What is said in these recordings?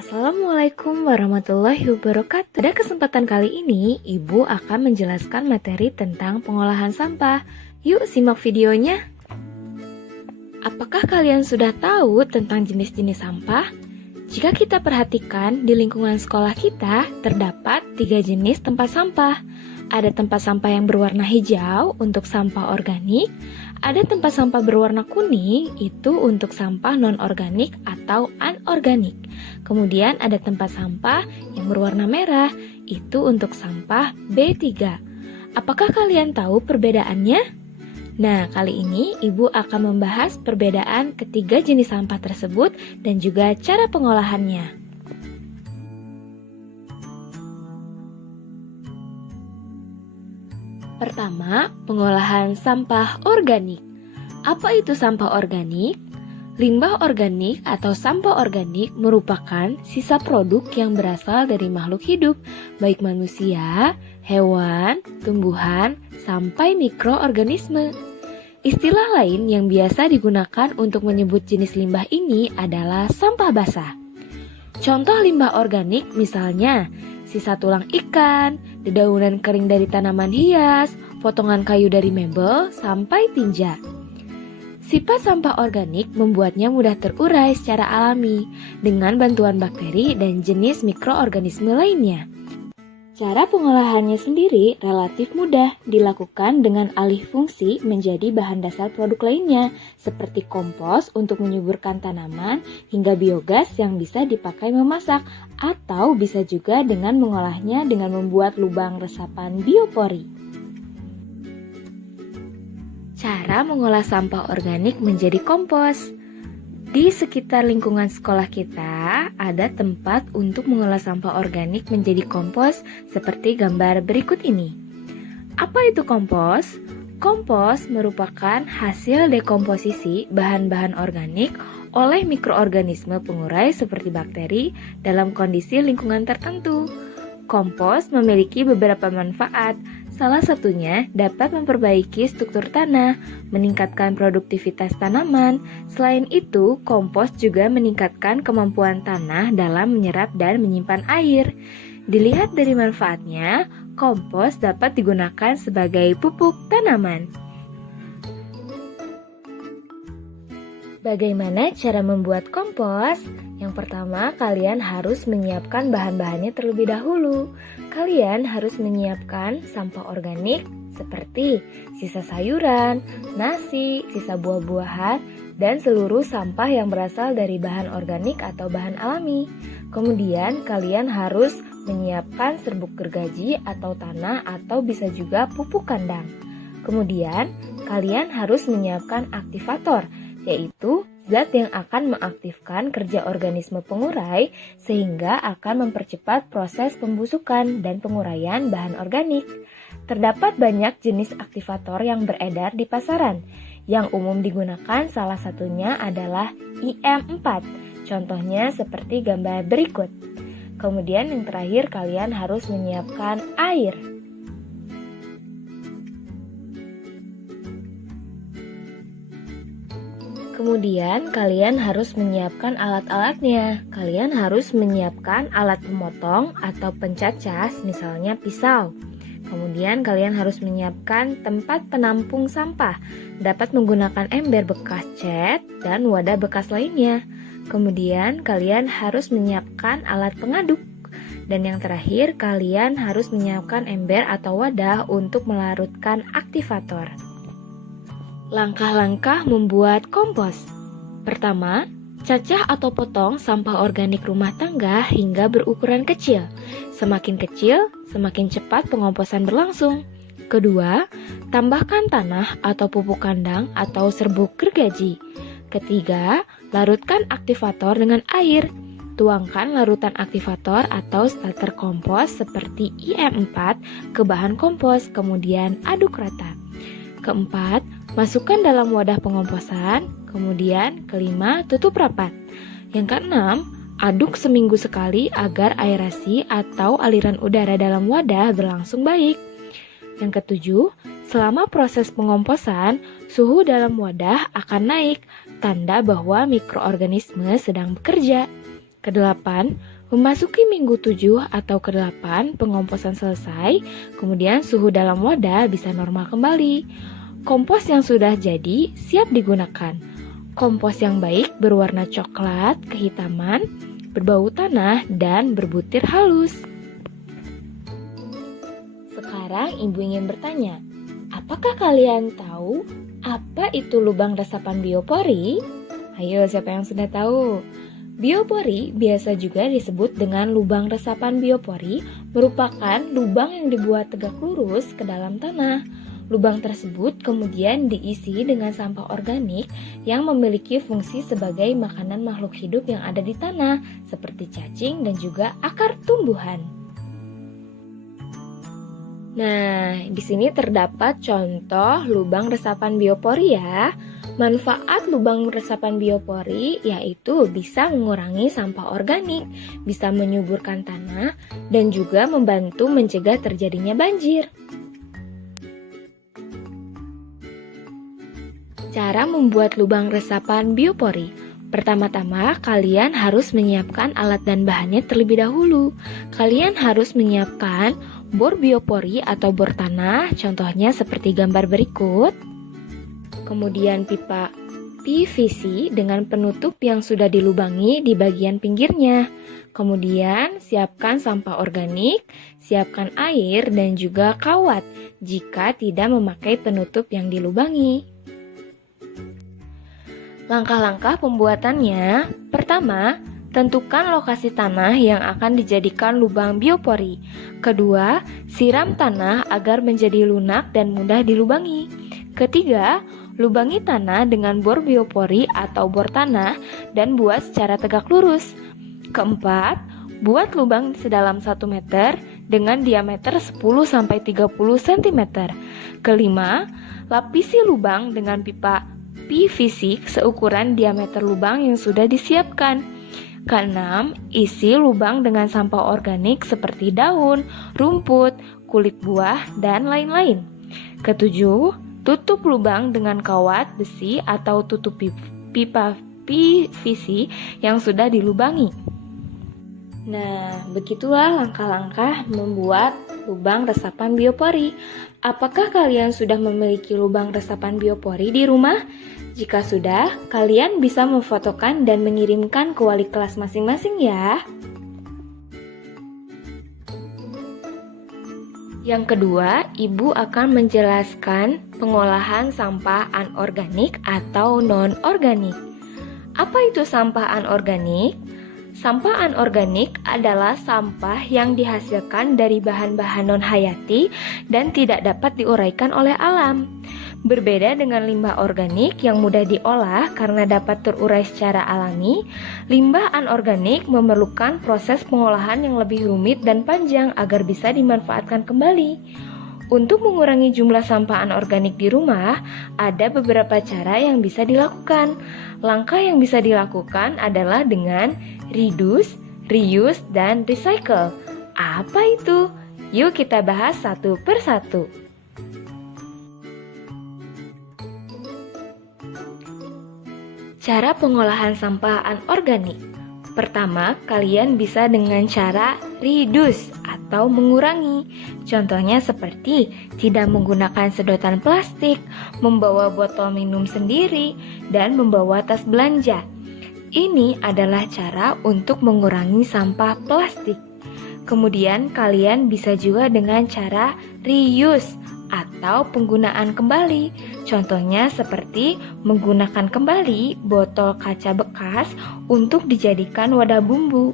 Assalamualaikum warahmatullahi wabarakatuh. Pada kesempatan kali ini, Ibu akan menjelaskan materi tentang pengolahan sampah. Yuk simak videonya. Apakah kalian sudah tahu tentang jenis-jenis sampah? Jika kita perhatikan di lingkungan sekolah kita, terdapat 3 jenis tempat sampah. Ada tempat sampah yang berwarna hijau untuk sampah organik, ada tempat sampah berwarna kuning itu untuk sampah non-organik atau anorganik. Kemudian ada tempat sampah yang berwarna merah, itu untuk sampah B3. Apakah kalian tahu perbedaannya? Nah, kali ini Ibu akan membahas perbedaan ketiga jenis sampah tersebut dan juga cara pengolahannya. Pertama, pengolahan sampah organik. Apa itu sampah organik? Limbah organik atau sampah organik merupakan sisa produk yang berasal dari makhluk hidup, baik manusia, hewan, tumbuhan, sampai mikroorganisme. Istilah lain yang biasa digunakan untuk menyebut jenis limbah ini adalah sampah basah. Contoh limbah organik misalnya sisa tulang ikan, dedaunan kering dari tanaman hias, potongan kayu dari mebel, sampai tinja. Sifat sampah organik membuatnya mudah terurai secara alami dengan bantuan bakteri dan jenis mikroorganisme lainnya. Cara pengolahannya sendiri relatif mudah dilakukan dengan alih fungsi menjadi bahan dasar produk lainnya seperti kompos untuk menyuburkan tanaman hingga biogas yang bisa dipakai memasak atau bisa juga dengan mengolahnya dengan membuat lubang resapan biopori. Cara mengolah sampah organik menjadi kompos. Di sekitar lingkungan sekolah kita, ada tempat untuk mengolah sampah organik menjadi kompos seperti gambar berikut ini. Apa itu kompos? Kompos merupakan hasil dekomposisi bahan-bahan organik oleh mikroorganisme pengurai seperti bakteri dalam kondisi lingkungan tertentu. Kompos memiliki beberapa manfaat. Salah satunya dapat memperbaiki struktur tanah, meningkatkan produktivitas tanaman. Selain itu, kompos juga meningkatkan kemampuan tanah dalam menyerap dan menyimpan air. Dilihat dari manfaatnya, kompos dapat digunakan sebagai pupuk tanaman. Bagaimana cara membuat kompos? Yang pertama, kalian harus menyiapkan bahan-bahannya terlebih dahulu. Kalian harus menyiapkan sampah organik seperti sisa sayuran, nasi, sisa buah-buahan, dan seluruh sampah yang berasal dari bahan organik atau bahan alami. Kemudian, kalian harus menyiapkan serbuk gergaji atau tanah atau bisa juga pupuk kandang. Kemudian, kalian harus menyiapkan aktivator, yaitu zat yang akan mengaktifkan kerja organisme pengurai sehingga akan mempercepat proses pembusukan dan penguraian bahan organik. Terdapat banyak jenis aktivator yang beredar di pasaran. Yang umum digunakan salah satunya adalah IM4. Contohnya seperti gambar berikut. Kemudian yang terakhir kalian harus menyiapkan air. Kemudian kalian harus menyiapkan alat-alatnya. Kalian harus menyiapkan alat pemotong atau pencacah, misalnya pisau. Kemudian kalian harus menyiapkan tempat penampung sampah. Dapat menggunakan ember bekas cat dan wadah bekas lainnya. Kemudian kalian harus menyiapkan alat pengaduk. Dan yang terakhir, kalian harus menyiapkan ember atau wadah untuk melarutkan aktivator. Langkah-langkah membuat kompos. Pertama, cacah atau potong sampah organik rumah tangga hingga berukuran kecil. Semakin kecil, semakin cepat pengomposan berlangsung. Kedua, tambahkan tanah atau pupuk kandang atau serbuk gergaji. Ketiga, larutkan aktivator dengan air. Tuangkan larutan aktivator atau starter kompos seperti IM4 ke bahan kompos, kemudian aduk rata. Keempat, masukkan dalam wadah pengomposan. Kemudian kelima, tutup rapat. Yang keenam, aduk seminggu sekali agar aerasi atau aliran udara dalam wadah berlangsung baik. Yang ketujuh, selama proses pengomposan, suhu dalam wadah akan naik, tanda bahwa mikroorganisme sedang bekerja. Kedelapan, memasuki minggu 7 atau ke-8 pengomposan selesai, kemudian suhu dalam wadah bisa normal kembali. Kompos yang sudah jadi siap digunakan. Kompos yang baik berwarna coklat, kehitaman, berbau tanah, dan berbutir halus. Sekarang ibu ingin bertanya, apakah kalian tahu apa itu lubang resapan biopori? Ayo, siapa yang sudah tahu? Biopori biasa juga disebut dengan lubang resapan biopori, merupakan lubang yang dibuat tegak lurus ke dalam tanah. Lubang tersebut kemudian diisi dengan sampah organik yang memiliki fungsi sebagai makanan makhluk hidup yang ada di tanah, seperti cacing dan juga akar tumbuhan. Nah, di sini terdapat contoh lubang resapan biopori ya. Manfaat lubang resapan biopori yaitu bisa mengurangi sampah organik, bisa menyuburkan tanah, dan juga membantu mencegah terjadinya banjir. Cara membuat lubang resapan biopori. Pertama-tama, kalian harus menyiapkan alat dan bahannya terlebih dahulu. Kalian harus menyiapkan bor biopori atau bor tanah, contohnya seperti gambar berikut. Kemudian pipa PVC dengan penutup yang sudah dilubangi di bagian pinggirnya. Kemudian siapkan sampah organik, siapkan air dan juga kawat jika tidak memakai penutup yang dilubangi. Langkah-langkah pembuatannya, pertama, tentukan lokasi tanah yang akan dijadikan lubang biopori. Kedua, siram tanah agar menjadi lunak dan mudah dilubangi. Ketiga, lubangi tanah dengan bor biopori atau bor tanah dan buat secara tegak lurus. Keempat, buat lubang sedalam 1 meter dengan diameter 10-30 cm. Kelima, lapisi lubang dengan pipa PVC seukuran diameter lubang yang sudah disiapkan. Keenam, isi lubang dengan sampah organik seperti daun, rumput, kulit buah, dan lain-lain. Ketujuh, tutup lubang dengan kawat besi atau tutup pipa PVC yang sudah dilubangi. Nah, begitulah langkah-langkah membuat lubang resapan biopori. Apakah kalian sudah memiliki lubang resapan biopori di rumah? Jika sudah, kalian bisa memfotokan dan mengirimkan ke wali kelas masing-masing ya. Yang kedua, Ibu akan menjelaskan pengolahan sampah anorganik atau non-organik. Apa itu sampah anorganik? Sampah anorganik adalah sampah yang dihasilkan dari bahan-bahan non-hayati dan tidak dapat diuraikan oleh alam. Berbeda dengan limbah organik yang mudah diolah karena dapat terurai secara alami, limbah anorganik memerlukan proses pengolahan yang lebih rumit dan panjang agar bisa dimanfaatkan kembali. Untuk mengurangi jumlah sampah anorganik di rumah, ada beberapa cara yang bisa dilakukan. Langkah yang bisa dilakukan adalah dengan reduce, reuse, dan recycle. Apa itu? Yuk kita bahas satu persatu. Cara pengolahan sampah anorganik. Pertama, kalian bisa dengan cara reduce atau mengurangi. Contohnya seperti tidak menggunakan sedotan plastik, membawa botol minum sendiri, dan membawa tas belanja. Ini adalah cara untuk mengurangi sampah plastik. Kemudian kalian bisa juga dengan cara reuse atau penggunaan kembali. Contohnya seperti menggunakan kembali botol kaca bekas untuk dijadikan wadah bumbu.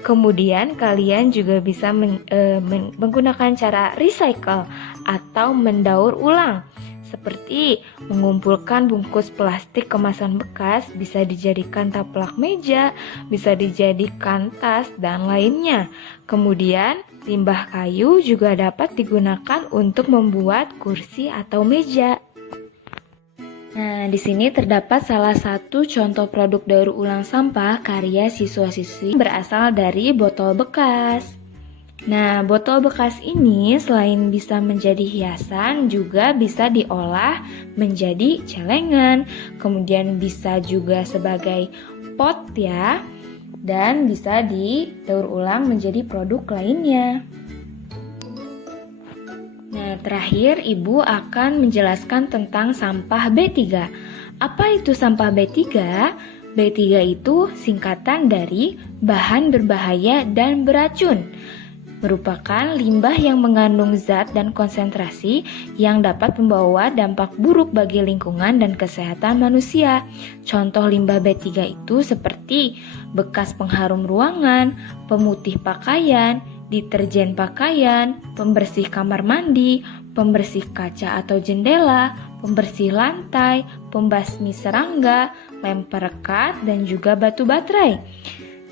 Kemudian kalian juga bisa menggunakan cara recycle atau mendaur ulang. Seperti mengumpulkan bungkus plastik kemasan bekas bisa dijadikan taplak meja, bisa dijadikan tas, dan lainnya. Kemudian limbah kayu juga dapat digunakan untuk membuat kursi atau meja. Nah, di sini terdapat salah satu contoh produk daur ulang sampah karya siswa-siswi berasal dari botol bekas. Nah, botol bekas ini selain bisa menjadi hiasan, juga bisa diolah menjadi celengan, kemudian bisa juga sebagai pot ya. dan bisa didaur ulang menjadi produk lainnya. Nah, terakhir Ibu akan menjelaskan tentang sampah B3. Apa itu sampah B3? B3 itu singkatan dari bahan berbahaya dan beracun. Merupakan limbah yang mengandung zat dan konsentrasi yang dapat membawa dampak buruk bagi lingkungan dan kesehatan manusia. Contoh limbah B3 itu seperti bekas pengharum ruangan, pemutih pakaian, deterjen pakaian, pembersih kamar mandi, pembersih kaca atau jendela, pembersih lantai, pembasmi serangga, lem perekat, dan juga batu baterai.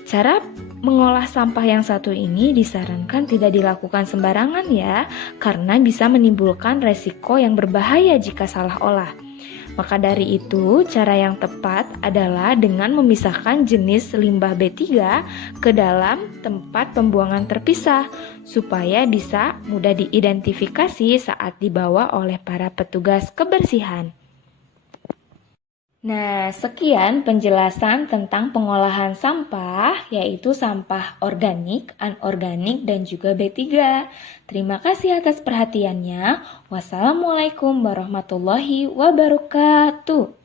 Cara mengolah sampah yang satu ini disarankan tidak dilakukan sembarangan ya, karena bisa menimbulkan resiko yang berbahaya jika salah olah. Maka dari itu, cara yang tepat adalah dengan memisahkan jenis limbah B3 ke dalam tempat pembuangan terpisah, supaya bisa mudah diidentifikasi saat dibawa oleh para petugas kebersihan. Nah, sekian penjelasan tentang pengolahan sampah, yaitu sampah organik, anorganik, dan juga B3. Terima kasih atas perhatiannya. Wassalamualaikum warahmatullahi wabarakatuh.